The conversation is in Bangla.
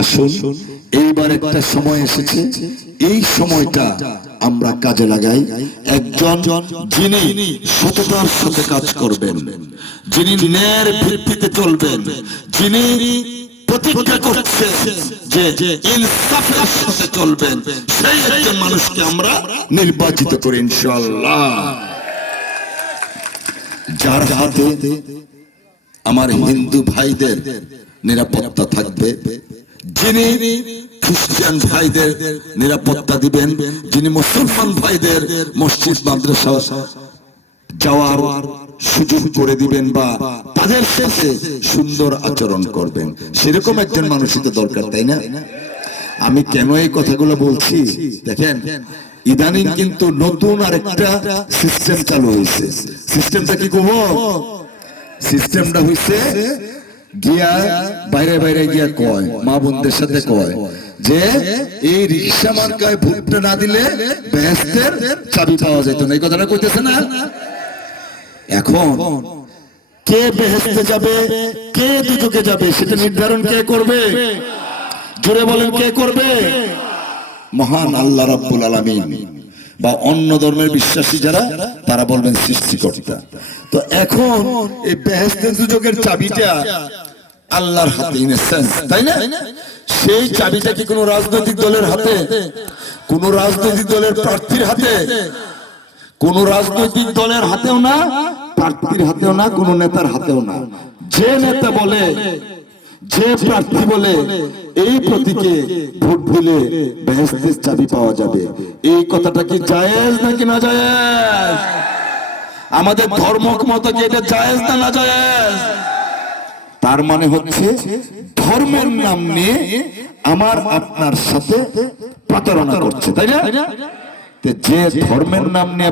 আসুন, এইবার একটা সময় এসেছে। এই সময়টা আমরা কাজে লাগাই। একজন যিনি সততার সাথে কাজ করবেন, যিনি ন্যায়ের ভিত্তিতে চলবেন, যিনি নির্বাচিত করি ইনশাআল্লাহ। যার হাতে আমার হিন্দু ভাইদের নিরাপত্তা থাকবে যিনি খ্রিস্টান ভাইদের নিরাপত্তা দিবেন, যিনি মুসলমান ভাইদের মসজিদ, মাদ্রাসা যাওয়ার সুযোগ করে দিবেন বা তাদের সাথে সুন্দর আচরণ করবেন। সেরকম একজন মানুষই তো দরকার, তাই না? আমি কেন এই কথাগুলো বলছি? দেখেন, ইদানিং কিন্তু নতুন আরেকটা সিস্টেম চালু হয়েছে। সিস্টেমটা কি কব? সিস্টেমটা হইছে গিয়া বাইরে বাইরে গিয়া কয়, মা বোনদের সাথে কয় যে, এই রিক্সা মার্কায় ভোটটা না দিলে বেহেস্তের চাবি পাওয়া যেত না। এই কথাটা কইতেছে না? এখন কে বেহেস্তে যাবে, কে দুটোকে যাবে, সেটা নির্ধারণ কে করবে? জোরে বলেন, কে করবে? মহান আল্লাহ রাব্বুল আলামিন। বা অন্য ধর্মের বিশ্বাসী যারা, তারা বলবেন সৃষ্টিকর্তা। তো এখন এই বেহেস্তের দুযোগের চাবিটা আল্লাহর হাতে ইনসেন্স তাই না? সেই চাবিটা কি কোনো রাজনৈতিক দলের হাতে? কোন রাজনৈতিক দলের প্রার্থীর হাতে? কোন রাজনৈতিক দলের হাতেও না, প্রার্থীর হাতেও না, কোন নেতার হাতেও না। যে নেতা বলে যে প্রার্থী বলে এই প্রতীকে ভোট দিলে বেহেস্তের চাবি পাওয়া যাবে। এই কথাটা কি জায়েজ নাকি না জায়েজ? আমাদের ধর্ম মত কি এটা জায়েজ না না জায়েজ? তার মানে হচ্ছে ধর্মের নাম নিয়ে আমার আপনার সাথে প্রতারণা করছে তাই না? যে ধর্মের নাম নিয়ে